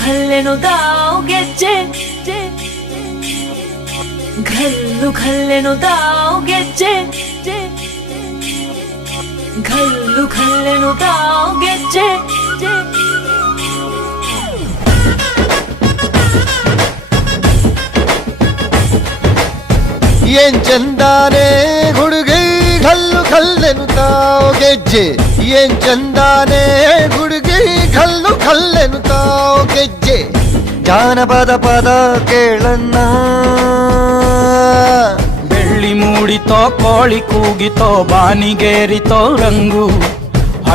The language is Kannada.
ಖಲ್ಲೆನು ತಾವು ಗೆಜ್ಜೆ ಘಲ್ಲು ಖಲ್ಲೆನು ತಾವು ಗೆಜ್ಜೆ ಘಲ್ಲು ಖಲ್ಲೆನು ತಾವು ಗೆಜ್ಜೆ ಏನ್ ಚಂದಾನೆ ಹುಡುಗಿ ಘಲ್ಲು ಖಲ್ಲೆನು ತಾವು ಗೆಜ್ಜೆ ಏನ್ ಚಂದಾನೆ ಹುಡುಗಿ ಘಲ್ಲು ಖಲ್ಲೆನು ತಾವು ಗೆಜ್ಜೆ ಜಾನಪದ ಪದ ಕೇಳಣ್ಣ ಬೆಳ್ಳಿ ಮೂಡಿತೋ ಕೋಳಿ ಕೂಗಿತೋ ಬಾನಿಗೇರಿತೋ ರಂಗು